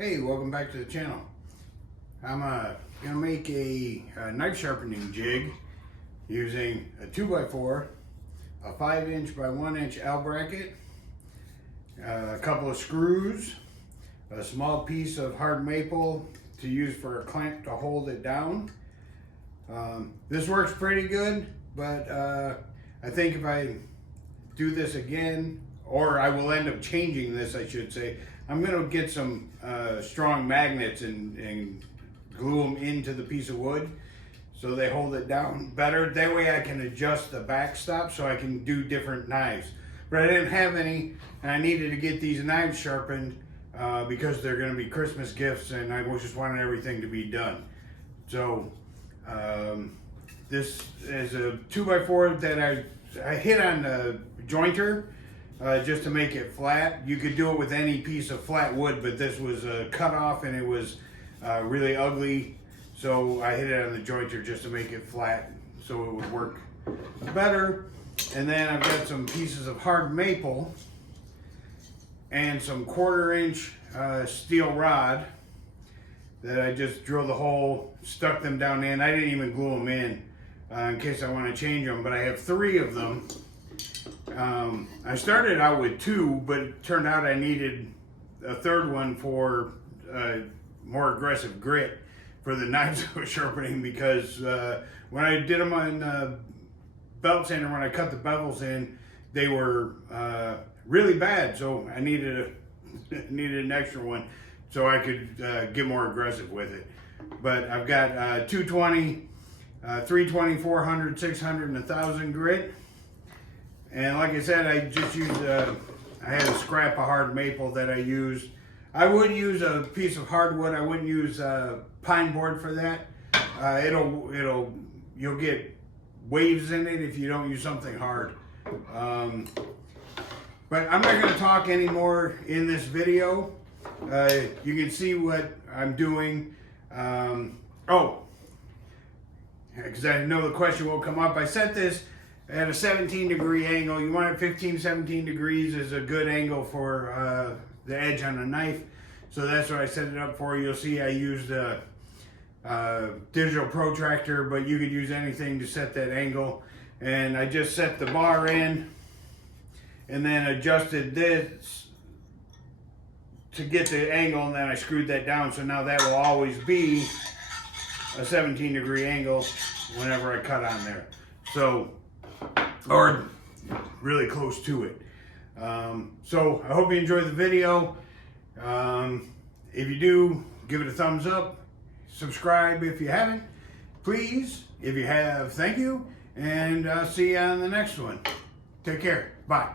Hey, welcome back to the channel. I'm gonna make a knife sharpening jig using a 2x4, a 5" by 1" L bracket, a couple of screws, a small piece of hard maple to use for a clamp to hold it down. This works pretty good, but I think if I do this again, or I will end up changing this, I should say, I'm going to get some strong magnets and glue them into the piece of wood so they hold it down better. That way I can adjust the backstop so I can do different knives. But I didn't have any, and I needed to get these knives sharpened because they're going to be Christmas gifts, and I just wanted everything to be done. So this is a 2x4 that I hit on the jointer just to make it flat. You could do it with any piece of flat wood, but this was cut off and it was really ugly. So I hit it on the jointer just to make it flat so it would work better. And then I've got some pieces of hard maple and some 1/4" steel rod that I just drilled the hole, stuck them down in. I didn't even glue them in case I want to change them, but I have 3 of them. I started out with 2, but it turned out I needed a 3rd one for more aggressive grit for the knives I was sharpening, because when I did them on belt sander, when I cut the bevels in, they were really bad, so I needed an extra one so I could get more aggressive with it. But I've got 220, 320, 400, 600, and 1000 grit. And like I said, I just used, I had a scrap of hard maple that I used. I would use a piece of hardwood. I wouldn't use pine board for that. You'll get waves in it if you don't use something hard. But I'm not going to talk anymore in this video. You can see what I'm doing. Because I know the question will come up. I set this at a 17-degree angle. You want it 15, 17 degrees is a good angle for the edge on a knife. So that's what I set it up for. You'll see I used a digital protractor, but you could use anything to set that angle. And I just set the bar in and then adjusted this to get the angle, and then I screwed that down. So now that will always be a 17-degree angle whenever I cut on there. So, or really close to it. So I hope you enjoyed the video. If you do, give it a thumbs up. Subscribe if you haven't. Please, if you have, thank you. And I'll see you on the next one. Take care. Bye.